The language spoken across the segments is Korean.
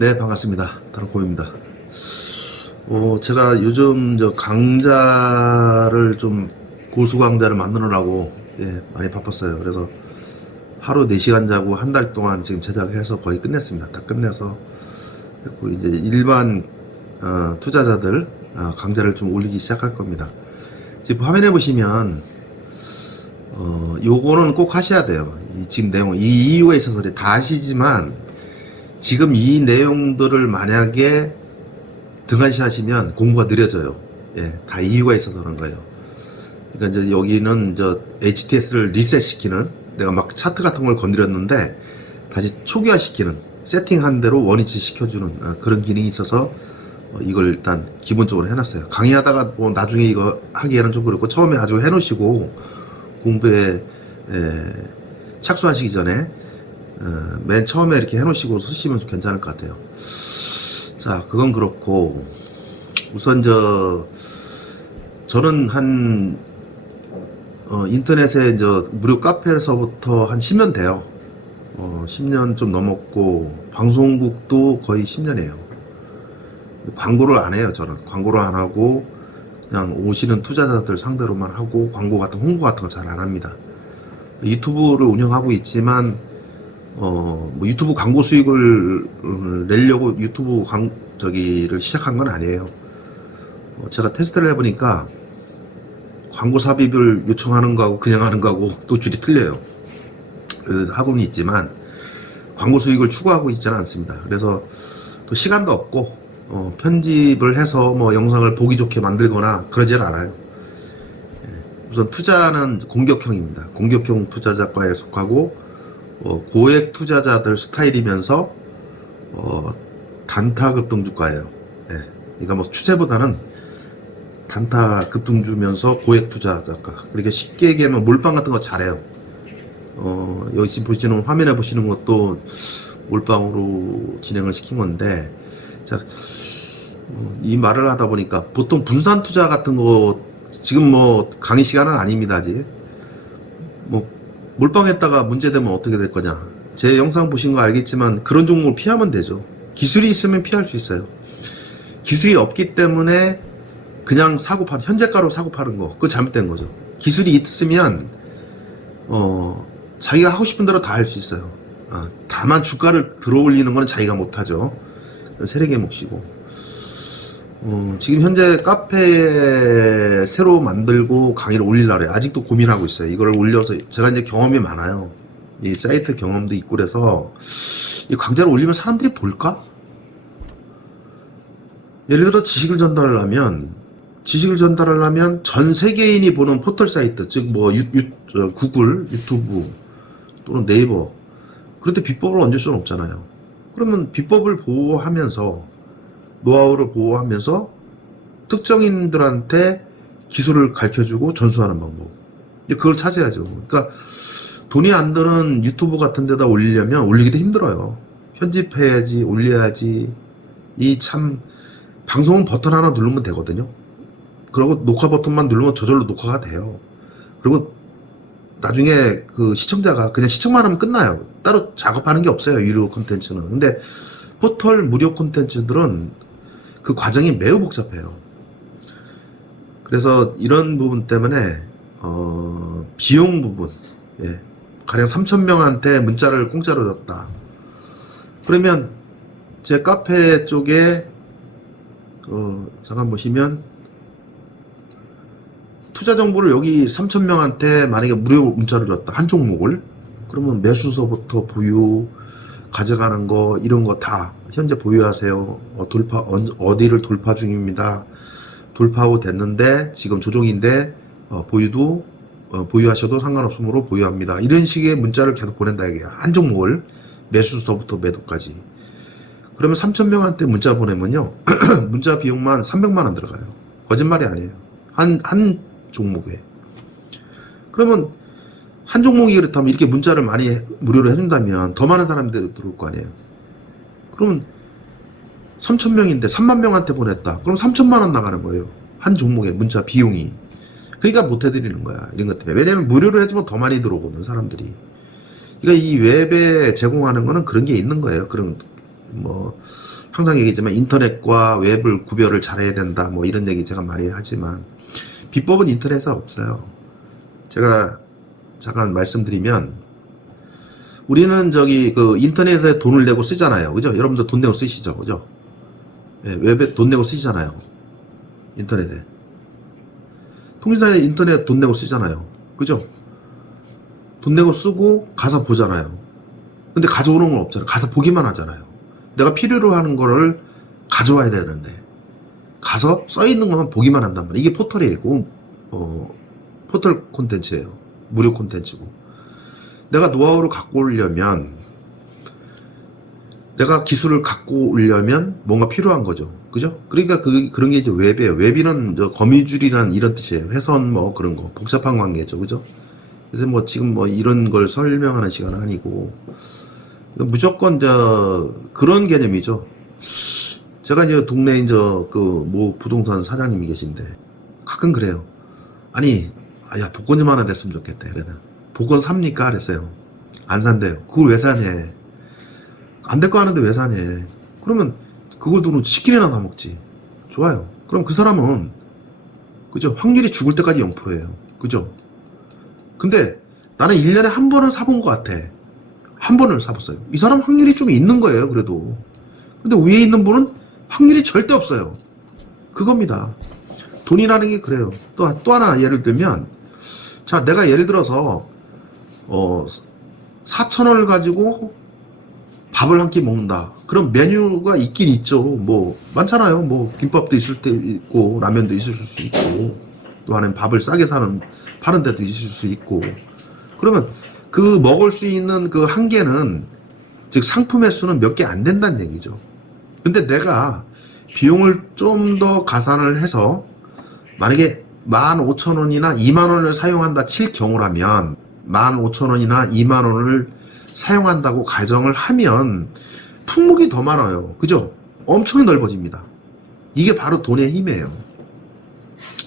네, 반갑습니다. 다루코입니다. 제가 요즘 강좌를 좀 고수 강좌를 만들느라고 많이 바빴어요. 그래서 하루 4시간 자고 한 달 동안 지금 제작해서 거의 끝냈습니다. 다 끝내서 그리고 이제 일반 투자자들 강좌를 좀 올리기 시작할 겁니다. 지금 화면에 보시면 요거는 꼭 하셔야 돼요. 지금 내용 이 이유가 있어서 그래. 다 아시지만 지금 이 내용들을 만약에 등한시 하시면 공부가 느려져요. 다 이유가 있어서 그런 거예요. 그러니까 이제 여기는 HTS를 리셋 시키는, 내가 막 차트 같은 걸 건드렸는데 다시 초기화 시키는, 세팅한 대로 원위치 시켜주는 그런 기능이 있어서 이걸 일단 기본적으로 해놨어요. 강의하다가 뭐 나중에 이거 하기에는 좀 그렇고, 처음에 아주 해놓으시고 공부에 착수하시기 전에 맨 처음에 이렇게 해놓으시고 쓰시면 괜찮을 것 같아요. 자, 그건 그렇고, 우선 저는 인터넷에 무료 카페에서부터 한 10년 돼요. 10년 좀 넘었고, 방송국도 거의 10년이에요. 광고를 안 해요. 저는 광고를 안 하고 그냥 오시는 투자자들 상대로만 하고, 광고 같은 홍보 같은 거 잘 안 합니다. 유튜브를 운영하고 있지만 뭐 유튜브 광고 수익을 내려고 유튜브 저기를 시작한 건 아니에요. 제가 테스트를 해보니까 광고 삽입을 요청하는 거하고 그냥 하는 거하고 노출이 틀려요. 그래서 하고는 있지만 광고 수익을 추구하고 있지는 않습니다. 그래서 또 시간도 없고 편집을 해서 뭐 영상을 보기 좋게 만들거나 그러질 않아요. 우선 투자는 공격형입니다. 공격형 투자자과에 속하고 고액 투자자들 스타일이면서 단타 급등주가예요. 그러니까 뭐 추세보다는 단타 급등주면서 고액 투자자가. 그러니까 쉽게 얘기하면 몰빵 같은 거 잘해요. 여기 보시는 화면에 보시는 것도 몰빵으로 진행을 시킨 건데, 자, 이 말을 하다 보니까 보통 분산 투자 같은 거 지금 뭐 강의 시간은 아닙니다. 아직 뭐 몰빵했다가 문제되면 어떻게 될 거냐. 제 영상 보신 거 알겠지만 그런 종목을 피하면 되죠. 기술이 있으면 피할 수 있어요. 기술이 없기 때문에 그냥 현재가로 사고 파는 거, 그거 잘못된 거죠. 기술이 있으면 자기가 하고 싶은 대로 다 할 수 있어요. 다만 주가를 들어올리는 거는 자기가 못하죠. 세력의 몫이고. 지금 현재 카페 새로 만들고 강의를 올리려고 해요. 아직도 고민하고 있어요. 이걸 올려서, 제가 이제 경험이 많아요. 이 사이트 경험도 있고 그래서 이 강좌를 올리면 사람들이 볼까? 예를 들어 지식을 전달하려면 전 세계인이 보는 포털 사이트, 즉 뭐 구글, 유튜브 또는 네이버, 그런데 비법을 얹을 수는 없잖아요. 그러면 비법을 보호하면서, 노하우를 보호하면서 특정인들한테 기술을 가르쳐주고 전수하는 방법, 그걸 찾아야죠. 그러니까 돈이 안 드는 유튜브 같은 데다 올리려면 올리기도 힘들어요. 편집해야지, 올려야지. 방송은 버튼 하나 누르면 되거든요. 그리고 녹화 버튼만 누르면 저절로 녹화가 돼요. 그리고 나중에 그 시청자가 그냥 시청만 하면 끝나요. 따로 작업하는 게 없어요, 유료 콘텐츠는. 근데 포털 무료 콘텐츠들은 그 과정이 매우 복잡해요. 그래서 이런 부분 때문에 비용 부분, 가령 3,000명한테 문자를 공짜로 줬다. 그러면 제 카페 쪽에 잠깐 보시면 투자 정보를 여기 3,000명한테 만약에 무료 문자를 줬다, 한 종목을, 그러면 매수서부터 보유, 가져가는 거, 이런 거 다 현재 보유하세요. 어디를 돌파 중입니다. 돌파하고 됐는데 지금 조정인데 보유도 보유하셔도 상관없으므로 보유합니다. 이런 식의 문자를 계속 보낸다 이게요. 한 종목을 매수서부터 매도까지. 그러면 3,000명한테 문자 보내면요, 문자 비용만 300만 원 들어가요. 거짓말이 아니에요. 한 종목에. 그러면 한 종목이 그렇다면 이렇게 문자를 많이 무료로 해준다면 더 많은 사람들이 들어올 거 아니에요. 그러면 3,000명인데 3만 명한테 보냈다. 그럼 3천만 원 나가는 거예요. 한 종목에 문자 비용이. 그러니까 못 해드리는 거야. 이런 것 때문에. 왜냐면 무료로 해주면 더 많이 들어오거든, 사람들이. 그러니까 이 웹에 제공하는 거는 그런 게 있는 거예요. 그런 뭐 항상 얘기하지만 인터넷과 웹을 구별을 잘해야 된다 뭐 이런 얘기 제가 많이 하지만 비법은 인터넷에 없어요. 제가 잠깐 말씀드리면 우리는 저기 그 인터넷에 돈을 내고 쓰잖아요. 그죠? 여러분들 돈 내고 쓰시죠. 그죠? 예, 웹에 돈 내고 쓰시잖아요. 인터넷에. 통신사에 인터넷 돈 내고 쓰잖아요. 그죠? 돈 내고 쓰고 가서 보잖아요. 근데 가져오는 건 없잖아요. 가서 보기만 하잖아요. 내가 필요로 하는 거를 가져와야 되는데 가서 써있는 것만 보기만 한단 말이에요. 이게 포털이에요. 포털 콘텐츠예요. 무료 콘텐츠고. 내가 노하우를 갖고 오려면 내가 기술을 갖고 오려면 뭔가 필요한 거죠. 그죠? 그러니까 그런 게 이제 웹이에요. 웹이는 거미줄이란 이런 뜻이에요. 회선 뭐 그런 거. 복잡한 관계죠. 그죠? 그래서 뭐 지금 뭐 이런 걸 설명하는 시간은 아니고 무조건 그런 개념이죠. 제가 이제 동네에 이제 뭐 부동산 사장님이 계신데 가끔 그래요. 아니, 야 복권 좀 하나 됐으면 좋겠다. 그래서 복권 삽니까? 그랬어요. 안 산대요. 그걸 왜 사냐? 안 될 거 하는데 왜 사냐? 그러면 그걸 돈으로 치킨이나 사 먹지. 좋아요. 그럼 그 사람은 그죠? 확률이 죽을 때까지 0%예요. 그죠? 근데 나는 1년에 한 번은 사본 것 같아. 한 번을 사봤어요. 이 사람 확률이 좀 있는 거예요. 그래도. 근데 위에 있는 분은 확률이 절대 없어요. 그겁니다. 돈이라는 게 그래요. 또 하나 예를 들면 자, 내가 예를 들어서 4,000원을 가지고 밥을 한 끼 먹는다. 그럼 메뉴가 있긴 있죠. 뭐 많잖아요. 뭐 김밥도 있을 때 있고 라면도 있을 수 있고 또 하나는 밥을 싸게 파는 데도 있을 수 있고 그러면 그 먹을 수 있는 그 한계는 즉 상품의 수는 몇 개 안 된다는 얘기죠. 근데 내가 비용을 좀 더 가산을 해서 만약에 15,000원이나 20,000원을 사용한다 칠 경우라면 15,000원이나 20,000원을 사용한다고 가정을 하면 품목이 더 많아요. 그죠? 엄청 넓어집니다. 이게 바로 돈의 힘이에요.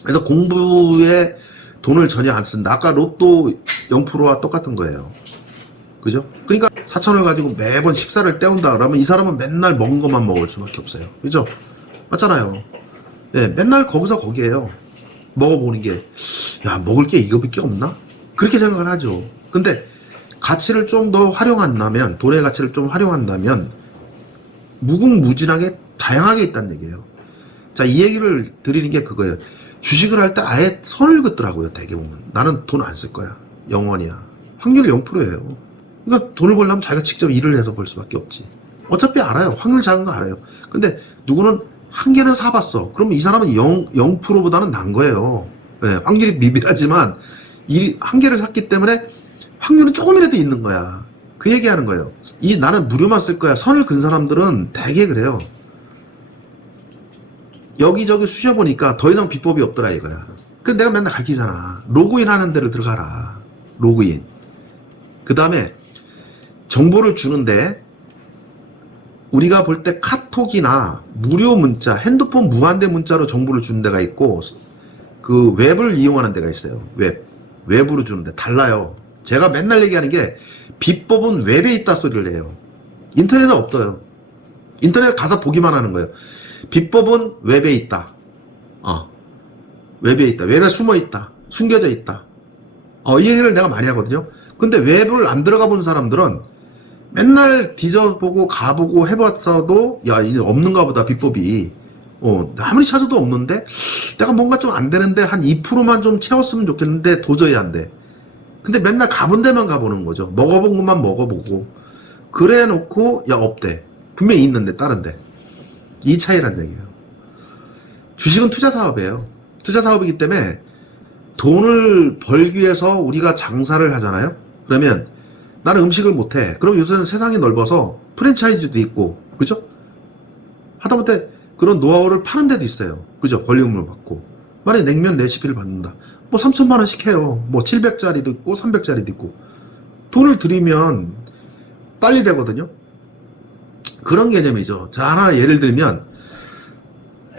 그래서 공부에 돈을 전혀 안 쓴다. 아까 로또 0%와 똑같은 거예요. 그죠? 그러니까 4,000원을 가지고 매번 식사를 때운다 그러면 이 사람은 맨날 먹은 것만 먹을 수밖에 없어요. 그죠? 맞잖아요. 네, 맨날 거기서 거기에요. 먹어보는 게, 야, 먹을 게 이거밖에 없나? 그렇게 생각을 하죠. 근데 가치를 좀 더 활용한다면, 돈의 가치를 좀 활용한다면, 무궁무진하게 다양하게 있다는 얘기예요. 자, 이 얘기를 드리는 게 그거예요. 주식을 할 때 아예 선을 긋더라고요, 대개 보면. 나는 돈 안 쓸 거야. 영원이야. 확률 0%예요. 그러니까 돈을 벌려면 자기가 직접 일을 해서 벌 수밖에 없지. 어차피 알아요. 확률 작은 거 알아요. 근데 누구는 한 개는 사봤어. 그러면 이 사람은 0%보다는 난 거예요. 네, 확률이 미비하지만 한 개를 샀기 때문에 확률은 조금이라도 있는 거야. 그 얘기하는 거예요. 나는 무료만 쓸 거야. 선을 긋은 사람들은 되게 그래요. 여기저기 쑤셔보니까 더 이상 비법이 없더라 이거야. 근데 내가 맨날 가르치잖아. 로그인 하는 데를 들어가라. 로그인. 그 다음에 정보를 주는데 우리가 볼 때 카톡이나 무료 문자, 핸드폰 무한대 문자로 정보를 주는 데가 있고 그 웹을 이용하는 데가 있어요. 웹으로 주는데 달라요. 제가 맨날 얘기하는 게 비법은 웹에 있다 소리를 해요. 인터넷에 없어요. 인터넷 가서 보기만 하는 거예요. 비법은 웹에 있다. 웹에 있다. 웹에 숨어 있다. 숨겨져 있다. 이 얘기를 내가 많이 하거든요. 근데 웹을 안 들어가 본 사람들은 맨날 뒤져보고 가보고 해봤어도 야 이제 없는가 보다 비법이 아무리 찾아도 없는데 내가 뭔가 좀 안 되는데 한 2%만 좀 채웠으면 좋겠는데 도저히 안 돼. 근데 맨날 가본 데만 가보는 거죠. 먹어본 것만 먹어보고 그래 놓고 야 없대. 분명히 있는데 다른데. 이 차이란 얘기예요. 주식은 투자 사업이에요. 투자 사업이기 때문에 돈을 벌기 위해서 우리가 장사를 하잖아요. 그러면 나는 음식을 못해. 그럼 요새는 세상이 넓어서 프랜차이즈도 있고, 그죠? 하다못해 그런 노하우를 파는 데도 있어요. 그죠? 권리금을 받고. 만약에 냉면 레시피를 받는다. 뭐 3,000만 원씩 해요. 뭐 700짜리도 있고 300짜리도 있고. 돈을 들이면 빨리 되거든요. 그런 개념이죠. 자, 하나 예를 들면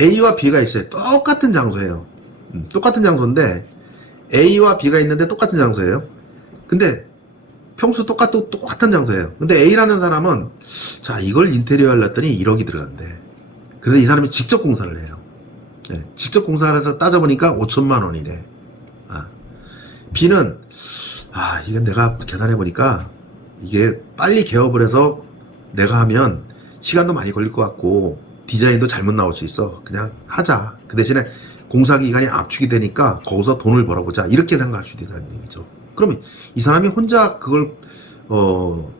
A와 B가 있어요. 똑같은 장소예요. 똑같은 장소인데 A와 B가 있는데 똑같은 장소예요. 근데 평수 똑같은 장소예요. 근데 A라는 사람은 자 이걸 인테리어 하려더니 1억이 들어간대. 그래서 이 사람이 직접 공사를 해요. 네, 직접 공사를 해서 따져보니까 5천만 원이래. B는 이건 내가 계산해보니까 이게 빨리 개업을 해서 내가 하면 시간도 많이 걸릴 것 같고 디자인도 잘못 나올 수 있어. 그냥 하자. 그 대신에 공사 기간이 압축이 되니까 거기서 돈을 벌어보자. 이렇게 생각할 수도 있다는 얘기죠. 그러면 이 사람이 혼자 그걸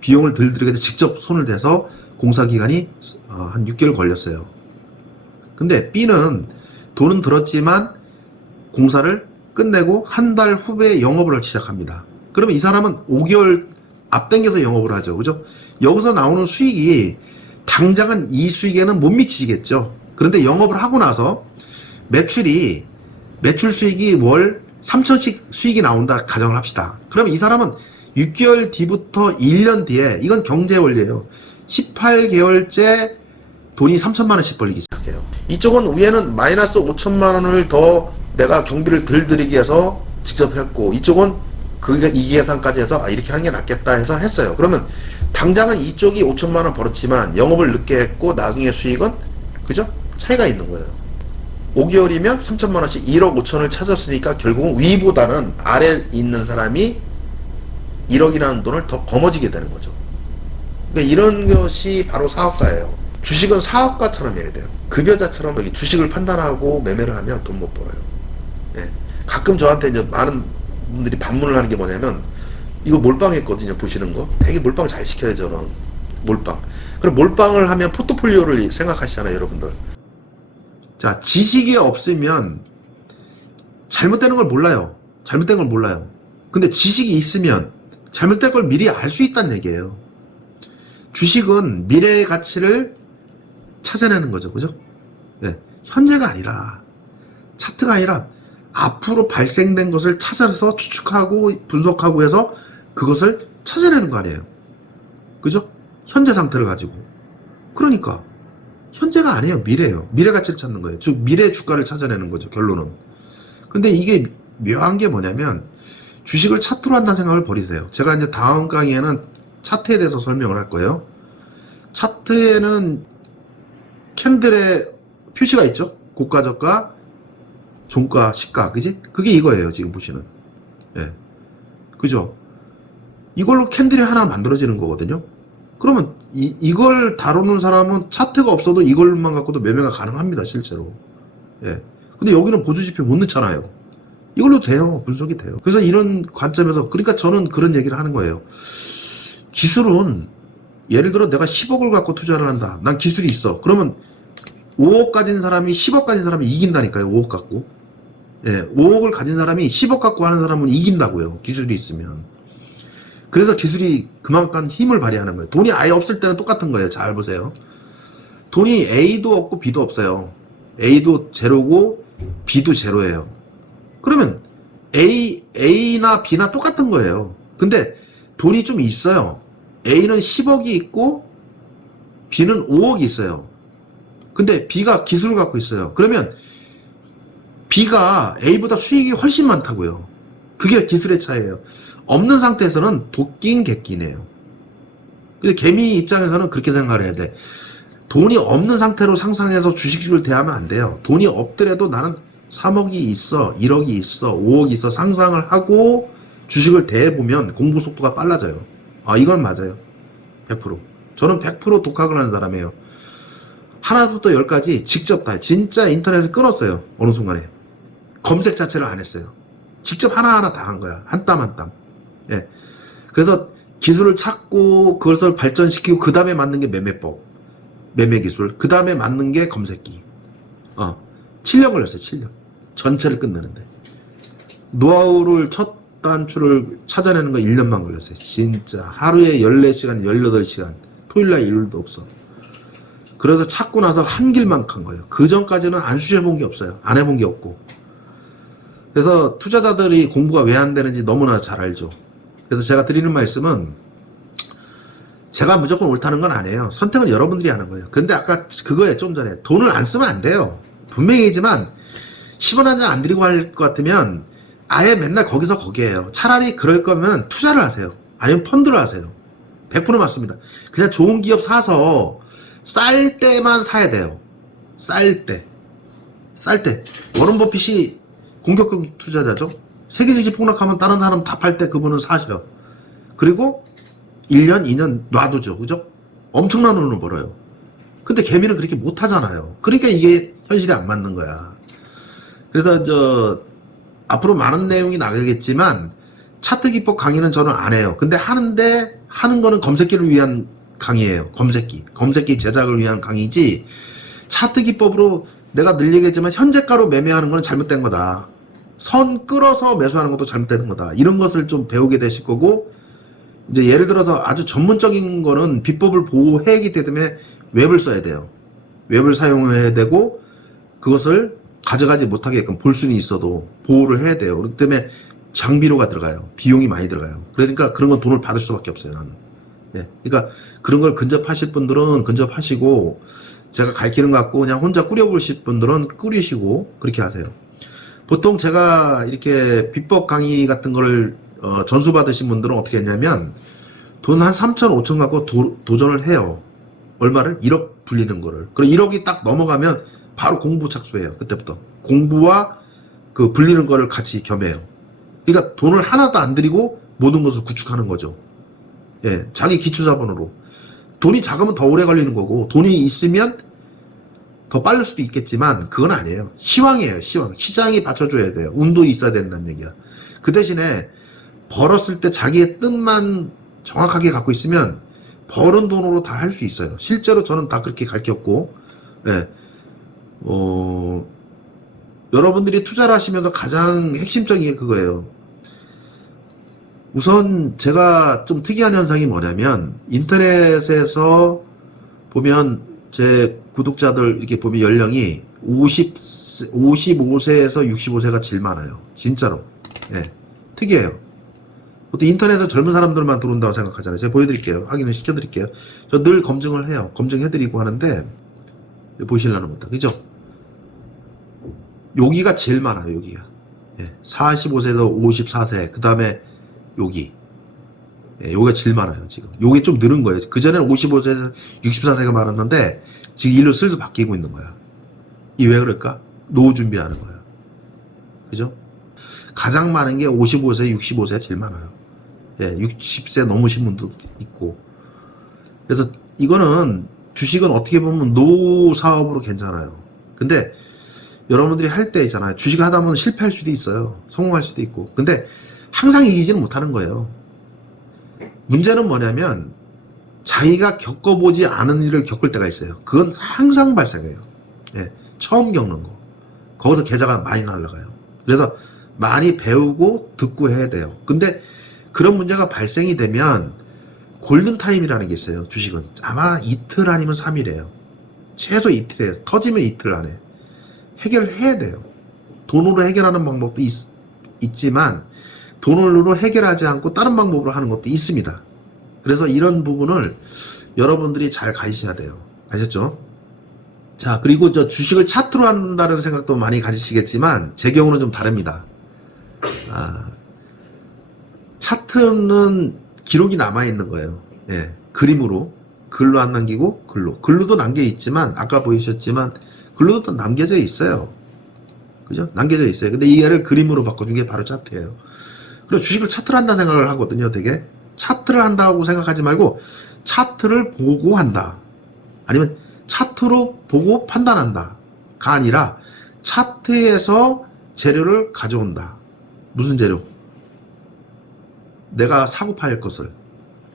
비용을 들게 직접 손을 대서 공사 기간이 한 6개월 걸렸어요. 근데 B는 돈은 들었지만 공사를 끝내고 한 달 후에 영업을 시작합니다. 그러면 이 사람은 5개월 앞당겨서 영업을 하죠. 그죠? 여기서 나오는 수익이 당장은 이 수익에는 못 미치겠죠. 그런데 영업을 하고 나서 매출 수익이 월 3천씩 수익이 나온다 가정을 합시다. 그러면 이 사람은 6개월 뒤부터 1년 뒤에, 이건 경제 원리예요. 18개월째 돈이 3천만 원씩 벌리기 시작해요. 이쪽은 위에는 마이너스 5천만 원을 더 내가 경비를 덜 들이기 위해서 직접 했고, 이쪽은 그게 이 계산까지 해서 이렇게 하는 게 낫겠다 해서 했어요. 그러면 당장은 이쪽이 5천만 원 벌었지만 영업을 늦게 했고 나중에 수익은 그죠? 차이가 있는 거예요. 5개월이면 3천만 원씩 1억 5천을 찾았으니까 결국은 위보다는 아래 있는 사람이 1억이라는 돈을 더 거머쥐게 되는 거죠. 그러니까 이런 것이 바로 사업가예요. 주식은 사업가처럼 해야 돼요. 급여자처럼 여기 주식을 판단하고 매매를 하면 돈 못 벌어요. 네. 가끔 저한테 이제 많은 분들이 반문을 하는 게 뭐냐면, 이거 몰빵 했거든요. 보시는 거. 되게 몰빵 잘 시켜요, 저는. 몰빵. 그럼 몰빵을 하면 포트폴리오를 생각하시잖아요, 여러분들. 자, 지식이 없으면 잘못되는 걸 몰라요. 잘못된 걸 몰라요. 근데 지식이 있으면 잘못된 걸 미리 알 수 있다는 얘기예요. 주식은 미래의 가치를 찾아내는 거죠. 그죠? 네. 현재가 아니라, 차트가 아니라 앞으로 발생된 것을 찾아서 추측하고 분석하고 해서 그것을 찾아내는 거 아니에요. 그죠? 현재 상태를 가지고. 그러니까 현재가 아니에요. 미래예요. 미래 가치를 찾는 거예요. 즉 미래 주가를 찾아내는 거죠. 결론은. 근데 이게 묘한 게 뭐냐면, 주식을 차트로 한다는 생각을 버리세요. 제가 이제 다음 강의에는 차트에 대해서 설명을 할 거예요. 차트에는 캔들의 표시가 있죠. 고가, 저가, 종가, 시가, 그지? 그게 이거예요. 지금 보시는. 예. 그죠? 이걸로 캔들이 하나 만들어지는 거거든요. 그러면 이걸 다루는 사람은 차트가 없어도 이걸만 갖고도 매매가 가능합니다. 실제로. 예. 근데 여기는 보조지표 못 넣잖아요. 이걸로 돼요. 분석이 돼요. 그래서 이런 관점에서, 그러니까 저는 그런 얘기를 하는 거예요. 기술은, 예를 들어 내가 10억을 갖고 투자를 한다. 난 기술이 있어. 그러면 5억 가진 사람이 10억 가진 사람이 이긴다니까요. 5억 갖고. 예, 5억을 가진 사람이 10억 갖고 하는 사람은 이긴다고요. 기술이 있으면. 그래서 기술이 그만큼 힘을 발휘하는 거예요. 돈이 아예 없을 때는 똑같은 거예요. 잘 보세요. 돈이 A도 없고 B도 없어요. A도 제로고 B도 제로예요. 그러면 A나 B나 똑같은 거예요. 근데 돈이 좀 있어요. A는 10억이 있고 B는 5억이 있어요. 근데 B가 기술을 갖고 있어요. 그러면 B가 A보다 수익이 훨씬 많다고요. 그게 기술의 차이예요. 없는 상태에서는 도끼인 객기네요. 근데 개미 입장에서는 그렇게 생각을 해야 돼. 돈이 없는 상태로 상상해서 주식을 대하면 안 돼요. 돈이 없더라도 나는 3억이 있어, 1억이 있어, 5억이 있어 상상을 하고 주식을 대해보면 공부 속도가 빨라져요. 이건 맞아요. 100%. 저는 100% 독학을 하는 사람이에요. 하나부터 10까지 직접 다 진짜 인터넷에 끊었어요. 어느 순간에. 검색 자체를 안 했어요. 직접 하나하나 다 한 거야. 한 땀 한 땀. 예. 그래서 기술을 찾고 그것을 발전시키고 그 다음에 맞는 게 매매법. 매매 기술. 그 다음에 맞는 게 검색기. 7년 걸렸어요. 7년. 전체를 끝내는데. 노하우를 첫 단추를 찾아내는 거 1년만 걸렸어요. 진짜. 하루에 14시간, 18시간. 토요일날 일요일도 없어. 그래서 찾고 나서 한 길만 간 거예요. 그 전까지는 안 수시해본 게 없어요. 안 해본 게 없고. 그래서 투자자들이 공부가 왜 안 되는지 너무나 잘 알죠. 그래서 제가 드리는 말씀은, 제가 무조건 옳다는 건 아니에요. 선택은 여러분들이 하는 거예요. 근데 아까 그거에 좀 전에 돈을 안 쓰면 안 돼요. 분명히지만 10원 한 장 안 드리고 할 것 같으면 아예 맨날 거기서 거기에요. 차라리 그럴 거면 투자를 하세요. 아니면 펀드를 하세요. 100% 맞습니다. 그냥 좋은 기업 사서 쌀 때만 사야 돼요. 쌀 때. 워런 버핏이 공격적 투자자죠. 세계 증시 폭락하면 다른 사람 다 팔 때 그분은 사셔. 그리고 1년, 2년 놔두죠. 그죠? 엄청난 돈을 벌어요. 근데 개미는 그렇게 못 하잖아요. 그러니까 이게 현실이 안 맞는 거야. 그래서 앞으로 많은 내용이 나가겠지만 차트 기법 강의는 저는 안 해요. 근데 하는 거는 검색기를 위한 강의예요. 검색기 제작을 위한 강의지, 차트 기법으로 내가 늘 얘기했지만 현재가로 매매하는 거는 잘못된 거다. 선 끌어서 매수하는 것도 잘못된 거다. 이런 것을 좀 배우게 되실 거고, 이제 예를 들어서 아주 전문적인 거는 비법을 보호해야기 때문에 웹을 써야 돼요. 웹을 사용해야 되고, 그것을 가져가지 못하게끔 볼 수는 있어도 보호를 해야 돼요. 그렇기 때문에 장비료가 들어가요. 비용이 많이 들어가요. 그러니까 그런 건 돈을 받을 수밖에 없어요, 나는. 예. 그러니까 그런 걸 근접하실 분들은 근접하시고, 제가 가르치는 것 같고 그냥 혼자 꾸려보실 분들은 꾸리시고 그렇게 하세요. 보통 제가 이렇게 비법 강의 같은 거를 전수 받으신 분들은 어떻게 했냐면 돈 한 3천, 5천 갖고 도전을 해요. 얼마를? 1억 불리는 거를. 그럼 1억이 딱 넘어가면 바로 공부 착수해요. 그때부터. 공부와 그 불리는 거를 같이 겸해요. 그러니까 돈을 하나도 안 들이고 모든 것을 구축하는 거죠. 예, 자기 기초자본으로. 돈이 작으면 더 오래 걸리는 거고, 돈이 있으면 더 빠를 수도 있겠지만 그건 아니에요. 시황이에요. 시장이 받쳐줘야 돼요. 운도 있어야 된다는 얘기야. 그 대신에 벌었을 때 자기의 뜻만 정확하게 갖고 있으면 버는 돈으로 다 할 수 있어요. 실제로 저는 다 그렇게 가르쳤고, 예. 여러분들이 투자를 하시면서 가장 핵심적인 게 그거예요. 우선 제가 좀 특이한 현상이 뭐냐면, 인터넷에서 보면 제 구독자들 이렇게 보면 연령이 55세에서 65세가 제일 많아요. 진짜로. 예. 특이해요. 보통 인터넷에 젊은 사람들만 들어온다고 생각하잖아요. 제가 보여드릴게요. 확인을 시켜드릴게요. 저 늘 검증을 해요. 검증해드리고 하는데, 보시려나 못다. 그죠? 여기가 제일 많아요, 여기가. 예. 45세에서 54세. 그 다음에 여기. 예, 여기가 제일 많아요, 지금. 요게 좀 늘은 거예요. 그전에는 55세에서 64세가 많았는데, 지금 일로 슬슬 바뀌고 있는 거야. 이 왜 그럴까? 노후 준비하는 거야. 그죠? 가장 많은 게 55세, 65세가 제일 많아요. 예, 60세 넘으신 분도 있고. 그래서 이거는 주식은 어떻게 보면 노후 사업으로 괜찮아요. 근데 여러분들이 할 때 있잖아요. 주식 하다 보면 실패할 수도 있어요. 성공할 수도 있고. 근데 항상 이기지는 못하는 거예요. 문제는 뭐냐면 자기가 겪어보지 않은 일을 겪을 때가 있어요. 그건 항상 발생해요. 예, 처음 겪는 거. 거기서 계좌가 많이 날아가요. 그래서 많이 배우고 듣고 해야 돼요. 근데 그런 문제가 발생이 되면 골든타임이라는 게 있어요. 주식은 아마 이틀 아니면 3일이에요. 최소 이틀이에요. 터지면 이틀 안에 해결해야 돼요. 돈으로 해결하는 방법도 있지만 돈으로 해결하지 않고 다른 방법으로 하는 것도 있습니다. 그래서 이런 부분을 여러분들이 잘 가지셔야 돼요. 아셨죠? 자, 그리고 저 주식을 차트로 한다는 생각도 많이 가지시겠지만 제 경우는 좀 다릅니다. 차트는 기록이 남아있는 거예요. 예, 그림으로. 글로 안 남기고 글로도 남겨 있지만 아까 보이셨지만 글로도 또 남겨져 있어요. 그죠? 남겨져 있어요. 근데 이해를 그림으로 바꿔준 게 바로 차트예요. 그리고 주식을 차트를 한다는 생각을 하거든요, 되게. 차트를 한다고 생각하지 말고 차트를 보고 한다. 아니면 차트로 보고 판단한다. 가 아니라 차트에서 재료를 가져온다. 무슨 재료? 내가 사고 팔 것을.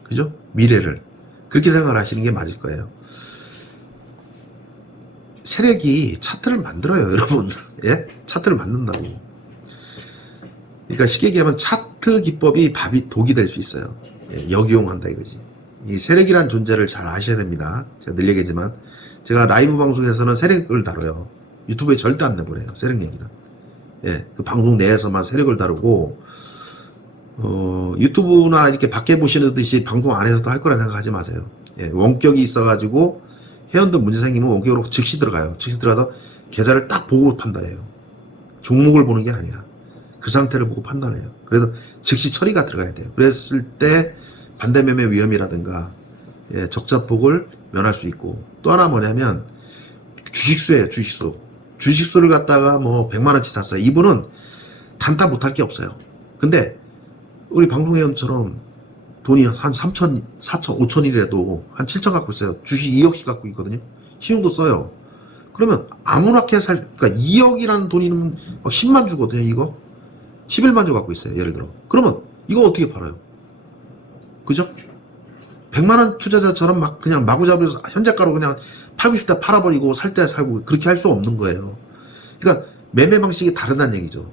그죠? 미래를. 그렇게 생각을 하시는 게 맞을 거예요. 세력이 차트를 만들어요, 여러분. 예? 차트를 만든다고. 그러니까 쉽게 얘기하면 차트 기법이 독이 될 수 있어요. 예, 역이용한다 이거지. 이 세력이란 존재를 잘 아셔야 됩니다. 제가 늘 얘기하지만 제가 라이브 방송에서는 세력을 다뤄요. 유튜브에 절대 안 내보내요, 세력 얘기는. 예, 그 방송 내에서만 세력을 다루고 유튜브나 이렇게 밖에 보시듯이 방송 안에서도 할 거라 생각하지 마세요. 예, 원격이 있어가지고 회원들 문제 생기면 원격으로 즉시 들어가요. 즉시 들어가서 계좌를 딱 보고 판단해요. 종목을 보는 게 아니야. 그 상태를 보고 판단해요. 그래서 즉시 처리가 들어가야 돼요. 그랬을 때 반대매매 위험이라든가 예, 적자폭을 면할 수 있고, 또 하나 뭐냐면 주식수예요. 주식수. 주식수를 갖다가 뭐 100만원치 샀어요. 이분은 단타 못할 게 없어요. 근데 우리 방송회원처럼 돈이 한 3천, 4천, 5천이라도 한 7천 갖고 있어요. 주식 2억씩 갖고 있거든요. 신용도 써요. 그러면 아무렇게 그러니까 2억이라는 돈이면 막 10만 주거든요, 이거. 11만 주 갖고 있어요, 예를 들어. 그러면 이거 어떻게 팔아요? 그죠? 100만원 투자자처럼 막 그냥 마구잡이로 현재가로 그냥 팔고 싶다 팔아버리고 살 때 살고 그렇게 할 수 없는 거예요. 그러니까 매매 방식이 다르다는 얘기죠.